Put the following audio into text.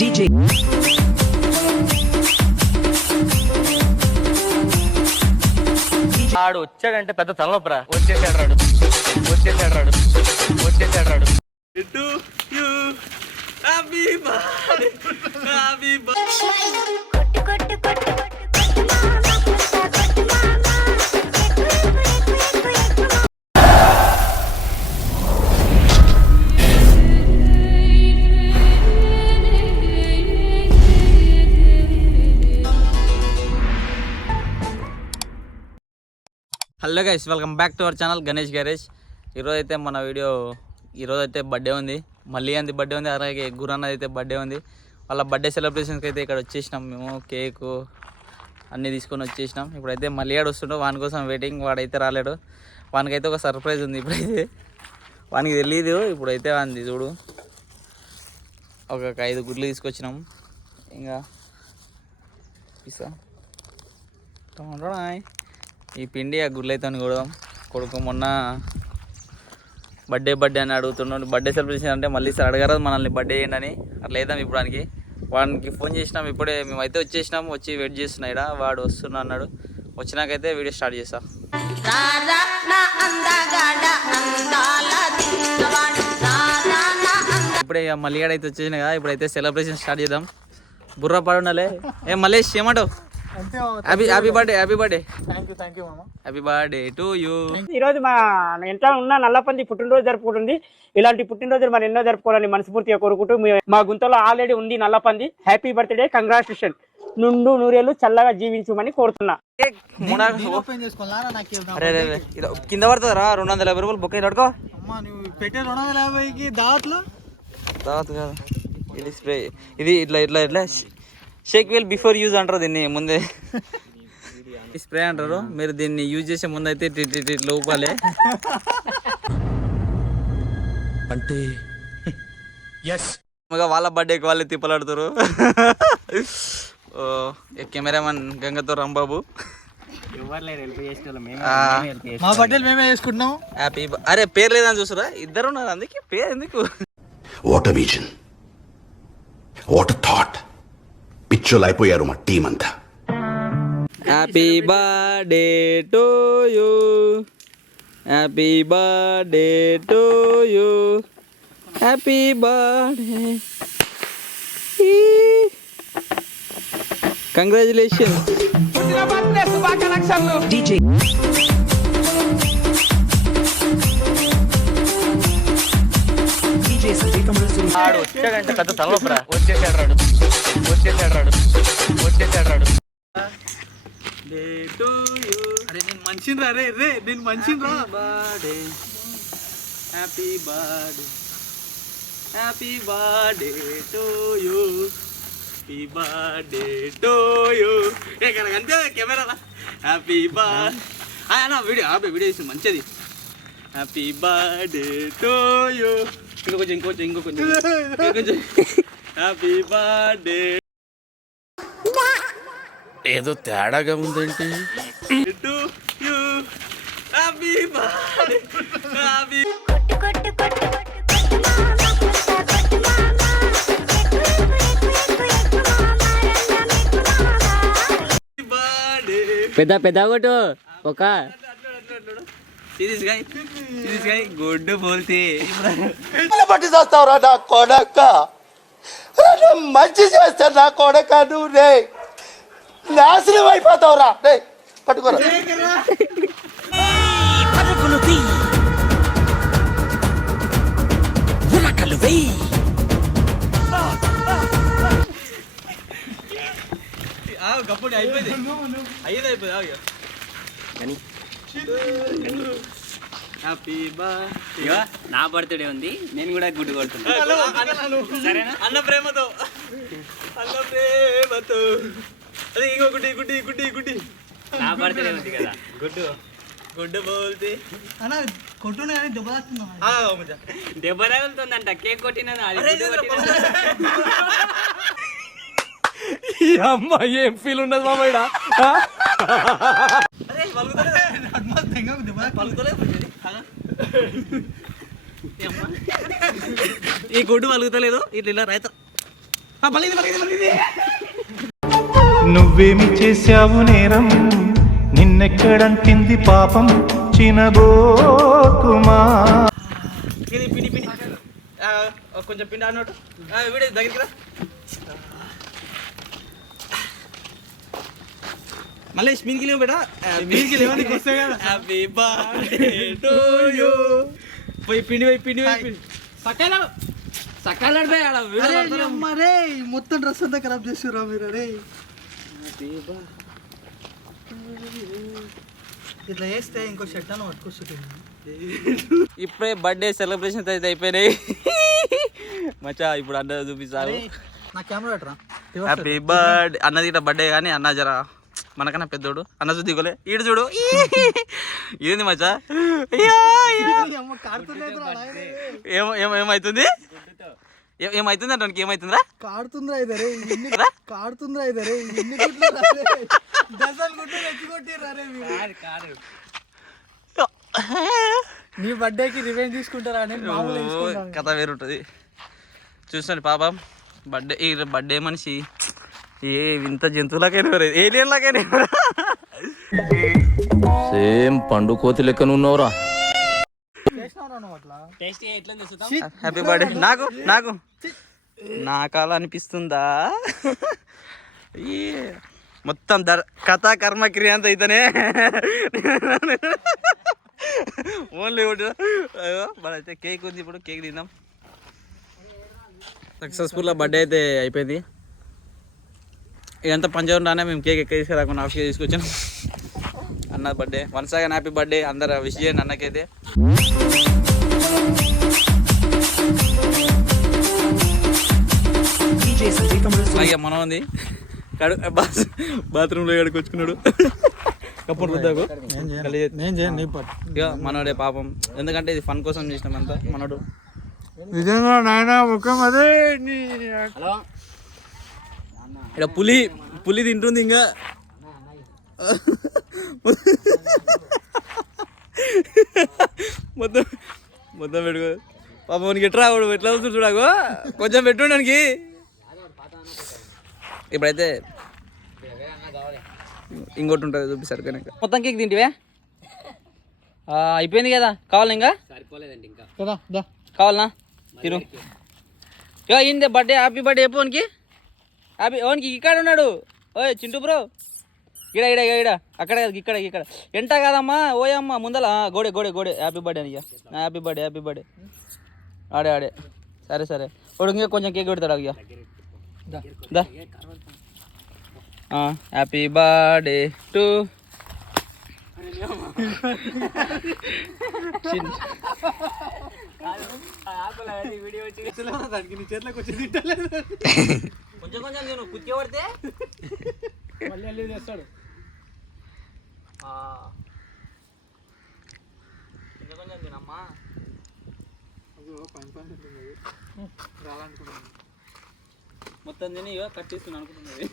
DJ ఆడు వచ్చాడంటే పెద్ద తలనొప్పరా. వచ్చేసాడు రాడు. ఇటు you happy birthday happy hello guys, welcome back to our channel Ganesh garage. ఈరోజైతే మన వీడియో ఈరోజైతే బర్త్డే ఉంది, మళ్ళీ అంది బర్త్డే ఉంది, అలాగే గురన్నది అయితే బర్త్డే ఉంది. వాళ్ళ బర్త్డే సెలబ్రేషన్స్కి అయితే ఇక్కడ వచ్చేసినాం మేము. కేకు అన్నీ తీసుకొని వచ్చేసినాం. ఇప్పుడైతే మళ్ళీ వస్తుండో వాని కోసం వెయిటింగ్. వాడైతే రాలేడు. వానికైతే ఒక సర్ప్రైజ్ ఉంది. ఇప్పుడైతే వానికి తెలియదు. ఇప్పుడైతే వానిది చూడు, ఒక 5 గుడ్లు తీసుకొచ్చినాం. ఇంకా పిస్తా ఈ పిండి ఆ గుడ్లైతే కొడదాం. కొడుకు మొన్న బర్త్డే అని అడుగుతున్నాడు. బర్త్డే సెలబ్రేషన్ అంటే మళ్ళీ సార్ అడగారు మనల్ని బర్త్డే చేయండి అని. అట్లా వేద్దాం ఇప్పుడు వానికి ఫోన్ చేసినాం. ఇప్పుడే మేమైతే వచ్చేసినాం. వచ్చి వెయిట్ చేస్తున్నాయి. వాడు వస్తున్నా అన్నాడు. వచ్చినాకైతే వీడియో స్టార్ట్ చేస్తా. ఇప్పుడే మళ్ళీ అయితే వచ్చేసినాయి కదా. ఇప్పుడైతే సెలబ్రేషన్ స్టార్ట్ చేద్దాం. బుర్ర పడుండాలే. మల్లేష్ ఏమంటావు? Happy birthday happy birthday to you. ఈరోజు మా ఇంట్లో ఉన్న నల్లపంది పుట్టినరోజు జరుపుకుంటుంది. ఇలాంటి పుట్టినరోజులు మనం ఎన్నో జరుపుకోవాలని మనస్ఫూర్తిగా కోరుకుంటూ మా గుంతలో ఆల్రెడీ ఉంది నల్లపంది. Happy birthday, congratulation. నుండు నూరేళ్ళు చల్లగా జీవించమని కోరుతున్నా. కింద పడుతుందా 250 రూపాయలు బొక్క పడుకో. పెట్టే 250కి దావత్ కాదు, ఇది స్ప్రే. ఇది ఇట్లా షేక్ వెల్ బిఫోర్ యూజ్ అంటారు దీన్ని. ముందే స్ప్రే అంటారు. మీరు దీన్ని యూజ్ చేసే ముందు అయితే లోపాలే అంటే వాళ్ళ బర్త్డేకి వాళ్ళే తిప్పలాడుతారు. కెమెరామన్ గంగతో రాంబాబు. మా బర్త్డే మేమే చేసుకుంటున్నాం. హ్యాపీ అరే పేరు లేదని చూసారా? ఇద్దరు ఉన్నారు, అందుకే పేరు ఎందుకు. What vision, what thought. పిచ్చోలు అయిపోయారు మా టీం అంతా. Happy birthday to you, happy birthday to you, happy birthday, congratulation. DJ ఆడు వచ్చాడంటే పెద్ద తలనొప్పరా. వచ్చేసాడు రాడు. అరే నేను మనిషిని రా. నేను మనిషిని రా. Birthday happy birthday happy birthday to you, happy birthday to you. అంతే కెమెరా. హ్యాపీ బర్త్డే వీడియో చేసి మంచిది. Happy birthday to you. ఇంకో కొంచెం హ్యాపీ బర్త్డే. ఏదో తేడాగా ఉందంటే. To you happy birthday happy పెద్ద కొట్టు ఒక గుడ్డు పోల్తే బట్టి చేస్తావురా నా కొడక. మంచి చేస్తాను నా కొడక. నువ్వు రే నాశనం అయిపోతావురా. రే పట్టుకోరా. గప్పుడు అయిపోయింది. Happy birthday. నా బర్త్డే ఉంది, నేను కూడా గుడ్డు కొడుతున్నా. సరేనా? అన్న ప్రేమతో అదే ఇంకో గుడ్డి నా బర్త్డే ఉంది కదా. గుడ్డు బోల్తే అన్న కొట్టును కానీ దెబ్బ తగులుతుందంట. కేక్ కొట్టిన అమ్మ ఏం ఫీల్ ఉండదు మామయ్య. ఈ గుడ్డు పలుకుతలేదు. ఇట్లా రైత నువ్వేమి చేశావు నేరం, నిన్నెక్కడంటింది పాపం చినబోకుమా. ఇది పిండి పిండి కొంచెం పిండి అన్నట్టు వీడే దగ్గరికి రా. మళ్ళీ స్పిన్కి లేవు బేటా, స్పిన్కి లేవని వస్తాయి కదా. Happy birthday to you. పోయి పిండి పోయి పిండి పోయి పిండి సకాలం సకాలం మరే మొత్తం డ్రెస్ అంతా ఖరాబ్ చేస్తురా మీరు. అరే ఇట్లా చేస్తే ఇంకో షర్ట్ అని పట్టుకొస్తుంది. ఇప్పుడే బర్త్డే సెలబ్రేషన్స్ అయితే అయిపోయినాయి మచ్చా. ఇప్పుడు అన్న చూపిస్తారు. నా కెమెరా పెట్టరా. హ్యాపీ బర్త్డే అన్నది ఇట్లా బర్త్డే కానీ అన్న జరా మనకన్నా పెద్దోడు. అన్న చూసి దిగోలే ఈడు చూడు. ఏంది మచ్చా ఏమైతుంది ఏమైతుంది అంటే ఏమైతుందిరా? కాడుతుందిరా ఇదరే కాడుతుందిరా ఇదరే ఎన్ని దశలు గుడ్లు రెచ్చికొట్టిర్రే మీరు. నీ బర్త్డేకి రివెంజ్ తీసుకుంటారా అని కథ వేరుంటుంది. చూసండి పాపం బర్త్డే ఈ బర్త్డే మనిషి ఏ వింత జంతువులకైనా ఏ నేలకైనా సేమ్ పండు కోతి లెక్కనున్నావురా. Happy birthday. నాకు నాకు నాకలా అనిపిస్తుందా? మొత్తం కథా కర్మ క్రియ అంతా అయితేనే ఓన్లీ ఒకటి అయితే కేక్ ఉంది. ఇప్పుడు కేక్ తిందాం. సక్సెస్ఫుల్గా బర్త్డే అయితే అయిపోయింది. ఇదంతా పంజాబ్ రానే మేము కేక్ ఎక్కడ తీసుకురాకుండా హాఫ్ కేజీ తీసుకొచ్చాను. అన్న birthday once again happy birthday. అందరు విష్ చేయండి అన్నకైతే. అలాగే మనం ఉంది బాత్రూంలో కడుకొచ్చుకున్నాడు. కప్పుడు రుద్దాకు ఇక మనోడే పాపం. ఎందుకంటే ఇది ఫన్ కోసం చేసినామంతా. మనోడు నిజంగా నాయన ముఖం అదే. ఇక్కడ పులి తింటుంది ఇంకా. మొత్తం మొత్తం పెట్టుకో పాపం మనకి ఎట్లా ఎట్లా వస్తుంది చూడాకు. కొంచెం పెట్టుండానికి. ఇప్పుడైతే ఇంకోటి ఉంటుంది చూపిస్తారు కనుక. మొత్తం కేక్ తింటివే అయిపోయింది కదా. కావాలి ఇంకా సరిపోలేదండి ఇంకా. కావాలనా తిను. ఇక ఇందే బర్త్డే హ్యాపీ బర్త్డే చెప్పు ఓనికి. హ్యాపీ ఓనికి ఇక్కడ ఉన్నాడు. ఓయ్ చింటూ బ్రో ఇడ ఇడ ఇడ అక్కడ ఇక్కడ ఇక్కడ ఎంట కాదమ్మా. ఓయమ్మ ముందల గోడే గోడే గోడే హ్యాపీ బర్త్డే అని. హ్యాపీ బర్త్డే హ్యాపీ బర్త్డే ఆడే ఆడే. సరే సరే వాడు ఇంకా కొంచెం కేక్ పెడతాడు. ఇక దా హ్యాపీ బర్త్డే టు కొంచెం కొంచెం నేను కుత్తి పడితే మళ్ళీ చేస్తాడు. కొంచెం కొంచెం తినమ్మా. మొత్తం తిని కట్ చేస్తున్నాను అనుకుంటున్నది.